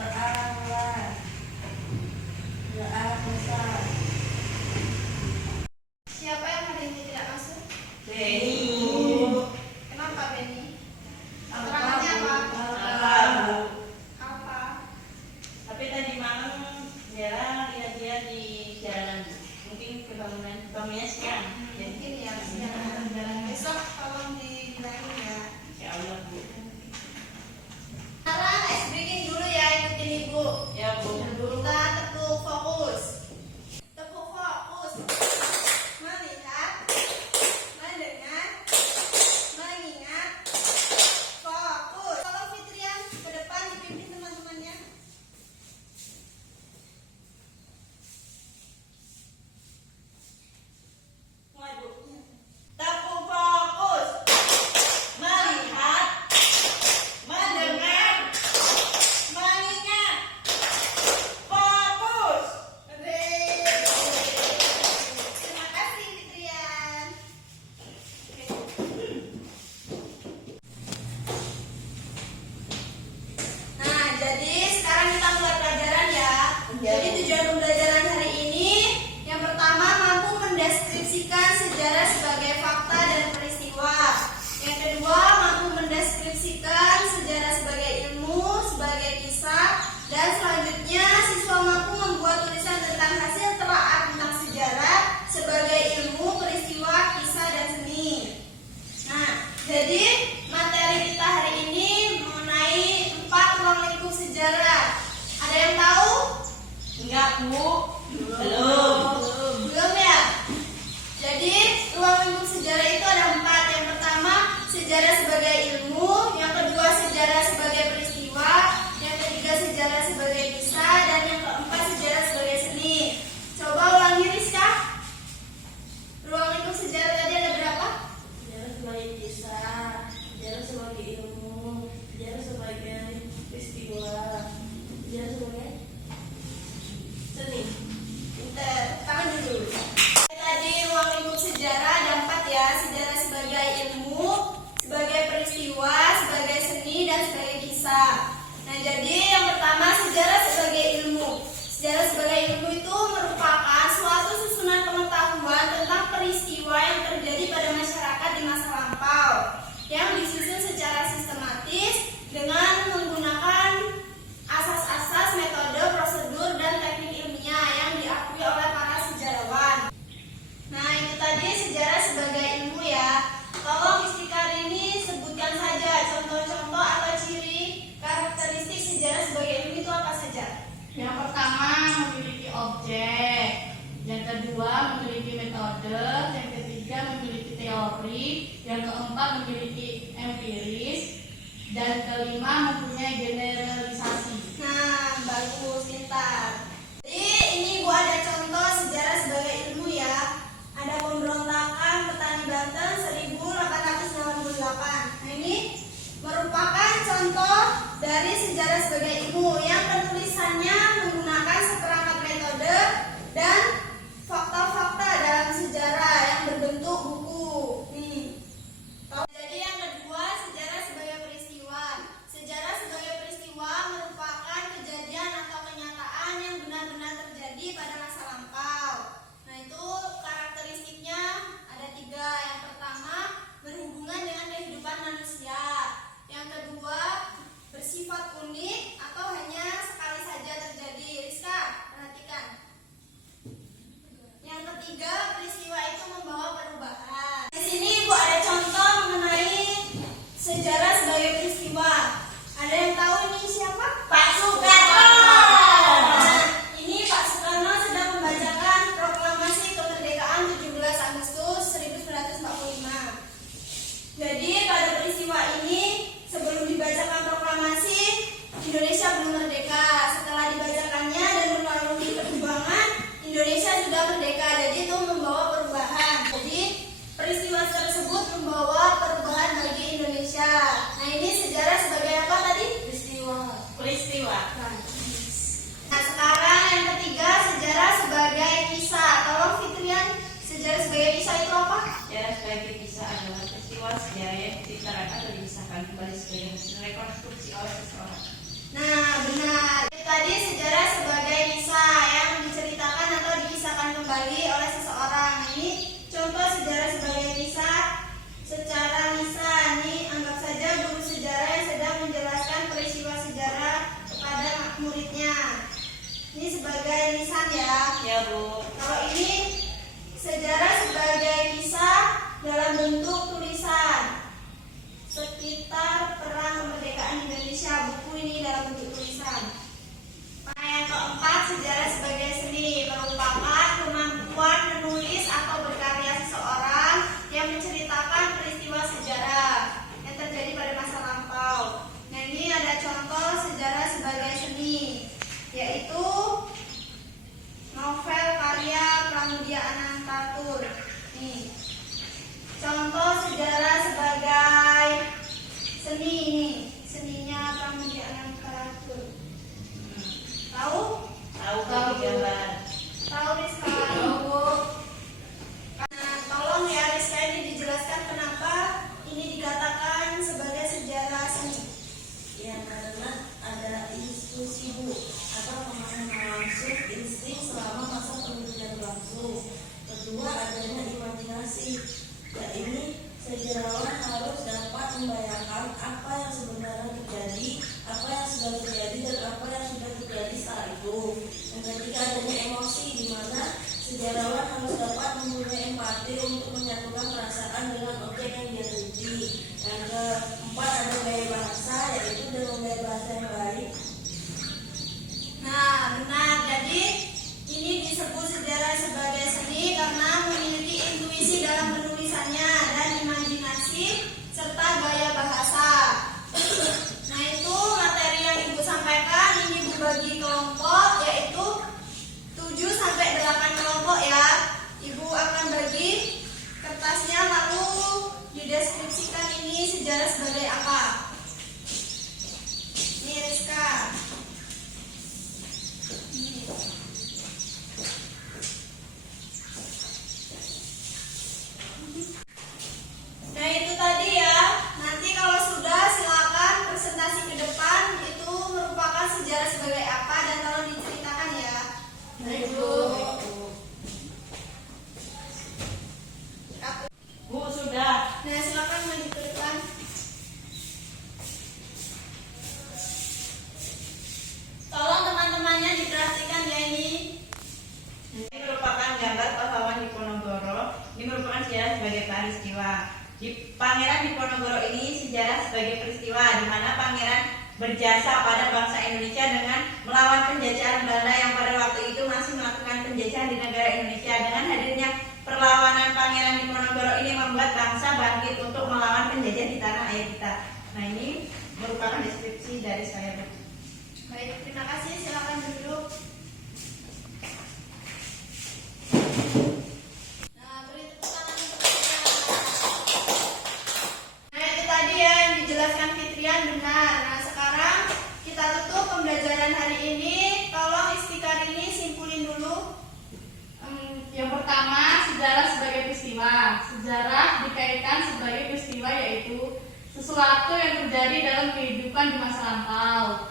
Beralah. Besar. Siapa yang hari ini tidak masuk? Beni. Kenapa Beni? Apa? Keterangannya apa? Tahu. Apa? Tapi tadi malam Bella lihat dia di jalan. Mungkin kebangunnya siang. Mungkin ya siang jalan. Besok tolong dibilangin ya. Ya Allah, Bu. Sekarang ice breaking dulu ya, ikutin ibu. Ya, Bu. Kita tepuk fokus. Tepuk fokus. Melihat, mendengar, mengingat, fokus. Tolong Fitrian ke depan dipimpin teman-temannya. Mulai, Bu. Tepuk fokus. Melihat, mendengar, mengingat. Fokus. Terima kasih Fitrian. Nah, jadi sekarang kita mulai pelajaran ya. Ya. Jadi tujuan pembelajaran hari ini yang pertama mampu mendeskripsikan sejarah sebagai fakta dan peristiwa. Yang kedua mampu mendeskripsikan sejarah sebagai ilmu, sebagai kisah. Dan selanjutnya siswa mampu membuat tulisan tentang hasil telaah tentang sejarah sebagai ilmu, peristiwa, kisah, dan seni. Nah, jadi materi kita hari ini mengenai 4 ruang lingkup sejarah. Ada yang tahu? Enggak, Bu. Belum. Belum ya? Jadi ruang lingkup sejarah itu ada 4. Yang pertama sejarah sebagai ilmu, yang kedua sejarah sebagai peristiwa, yang ketiga sejarah sebagai kisah, dan yang keempat sejarah sebagai seni. Coba ulangi Rizka. Ruang lingkup sejarah tadi ada berapa? Sejarah sebagai kisah, sejarah sebagai ilmu, sejarah sebagai peristiwa, sejarah sebagai seni. Pinter, tangan dulu. Tadi ruang lingkup sejarah ada 4 ya. Sejarah sebagai ilmu, sebagai peristiwa, sebagai seni, dan sebagai kisah. Nah, jadi yang pertama sejarah sebagai ilmu. Sejarah sebagai ilmu itu merupakan suatu susunan pengetahuan tentang peristiwa yang terjadi pada masyarakat di masa lampau, yang disusun secara sistematis dengan menggunakan asas-asas, metode, prosedur, dan teknik ilmiah yang diakui oleh para sejarawan. Nah, itu tadi sejarah sebagai ilmu ya. Tolong Istikar ini sebutkan saja contoh-contoh atau ciri karakteristik sejarah sebagai ilmu itu apa saja? Yang pertama memiliki objek, yang kedua memiliki metode, yang ketiga memiliki teori, yang keempat memiliki empiris, dan kelima mempunyai generalisasi. Nah, bagus, pintar. Jadi ini Bu ada contoh sejarah sebagai ilmu ya. Ada pemberontakan petani Banten 1898. Nah, ini merupakan contoh dari sejarah sebagai ilmu yang penulisannya menggunakan seperangkat metode dan fakta-fakta dalam sejarah yang berbentuk buku. Jadi yang kedua sejarah sebagai peristiwa. Sejarah sebagai peristiwa merupakan kejadian atau kenyataan yang benar-benar terjadi pada masa lampau. Nah, itu karakteristiknya ada 3. Yang pertama berhubungan dengan kehidupan manusia. Yang kedua bersifat unik atau hanya sekali saja terjadi. Rizka, perhatikan. Yang ketiga peristiwa itu membawa perubahan. Di sini Ibu ada contoh mengenai sejarah sebagai peristiwa. Ada yang tahu ini siapa? Pak Soekarno. Nah, ini Pak Soekarno sedang membacakan proklamasi kemerdekaan 17 Agustus 1945. Jadi pada peristiwa ini sebelum dibacakan proklamasi Indonesia belum merdeka. Setelah dibacakannya dan melalui perjuangan Indonesia sudah merdeka. Jadi itu membawa perubahan. Jadi peristiwa tersebut membawa perubahan bagi Indonesia. Nah, ini sejarah sebagai apa tadi? Peristiwa. Nah, sekarang yang ketiga sejarah sebagai kisah. Tolong Fitrian, sejarah sebagai kisah itu apa? Sejarah sebagai kisah adalah peristiwa sejarah yang diceritakan atau dikisahkan kembali sebagai hasil rekonstruksi oleh seseorang. Nah, benar. Ini sebagai lisan ya. Ya Bu. Kalau ini sejarah sebagai kisah dalam bentuk tulisan. Sekitar perang kemerdekaan Indonesia, buku ini dalam bentuk tulisan. Nah, yang keempat, sejarah sebagai seni merupakan kemampuan menulis atau berkarya seseorang yang menceritakan peristiwa sejarah yang terjadi pada masa lampau. Nah, ini ada contoh sejarah sebagai seni, yaitu novel karya Pramudia Anantatur. Nih, contoh sejarah sebagai seni ini, seninya Pramudia Anantatur. Tahu? Tahu Bu gambar. Tahu Rizka? Bu. Nah, tolong ya Rizka, ini dijelaskan kenapa ini dikatakan sebagai sejarah seni. Ya, karena ada institusi Bu atau pemahaman langsung insting selama masa penelitian berlangsung. Kedua, adanya imajinasi. Ya, ini sejarawan harus dapat membayangkan apa yang sebenarnya terjadi, apa yang sudah terjadi, dan apa yang sudah terjadi saat itu. Yang ketiga, adanya emosi, di mana sejarawan harus dapat mempunyai empati untuk menyatukan perasaan dengan objek yang dia teliti. Yang keempat, ada gaya bahasa, yaitu dengan gaya bahasa yang baik. Nah, benar. Jadi ini disebut sejarah sebagai seni karena memiliki intuisi dalam penulisannya dan imajinasi serta gaya bahasa. Nah, itu materi yang Ibu sampaikan. Ini Ibu bagi kelompok, yaitu 7 sampai 8 kelompok ya. Ibu akan bagi kertasnya lalu dideskripsikan ini sejarah sebagai apa. Ini Rizka. Nah, itu tadi ya. Nanti kalau sudah silakan presentasi ke depan, itu merupakan sejarah sebagai apa dan tolong diceritakan ya. Baik Bu. Bu sudah. Nah, silakan maju ke depan. Tolong teman-temannya diperhatikan ya ini. Ini merupakan gambar pahlawan Diponegoro. Ini merupakan sejarah sebagai peristiwa. Di Pangeran Diponegoro ini sejarah sebagai peristiwa di mana pangeran berjasa pada bangsa Indonesia dengan melawan penjajahan Belanda yang pada waktu itu masih melakukan penjajahan di negara Indonesia. Dengan hadirnya perlawanan Pangeran Diponegoro ini membuat bangsa bangkit untuk melawan penjajah di tanah air kita. Nah, ini merupakan deskripsi dari saya. Baik, terima kasih. Silakan duduk. Nah, beri tepuk tangan untuk Fitrian. Nah, itu tadi ya yang dijelaskan Fitrian benar. Nah, sekarang kita tutup pembelajaran hari ini. Tolong istiqar ini simpulin dulu. Yang pertama, sejarah sebagai peristiwa. Sejarah dikaitkan sebagai peristiwa, yaitu sesuatu yang terjadi dalam kehidupan di masa lampau.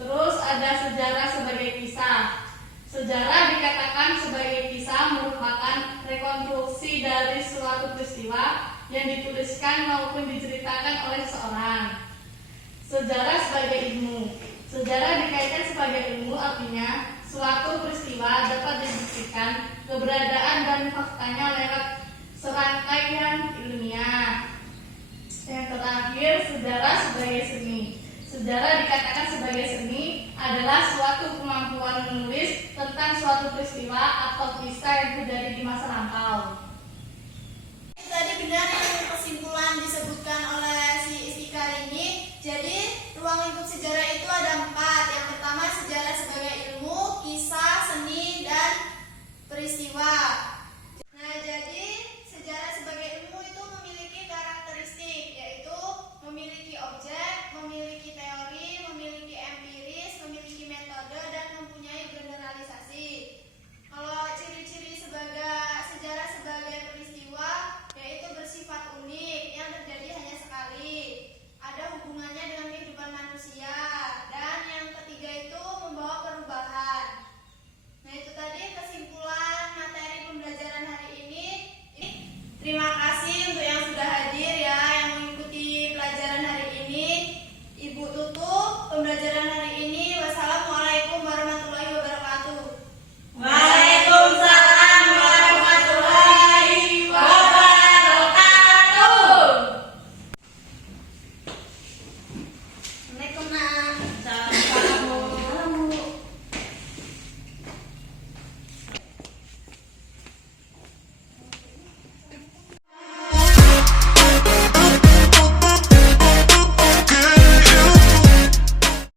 Terus ada sejarah sebagai kisah. Sejarah dikatakan sebagai kisah merupakan rekonstruksi dari suatu peristiwa yang dituliskan maupun diceritakan oleh seseorang. Sejarah sebagai ilmu. Sejarah dikaitkan sebagai ilmu, artinya suatu peristiwa dapat dibuktikan keberadaan dan faktanya lewat serangkaian ilmiah. Yang terakhir, sejarah sebagai seni. Sejarah dikatakan sebagai seni adalah suatu kemampuan menulis tentang suatu peristiwa atau kisah yang terjadi di masa lampau. Tadi benar yang kesimpulan disebutkan oleh si istiqar ini. Jadi ruang lingkup sejarah itu ada 4.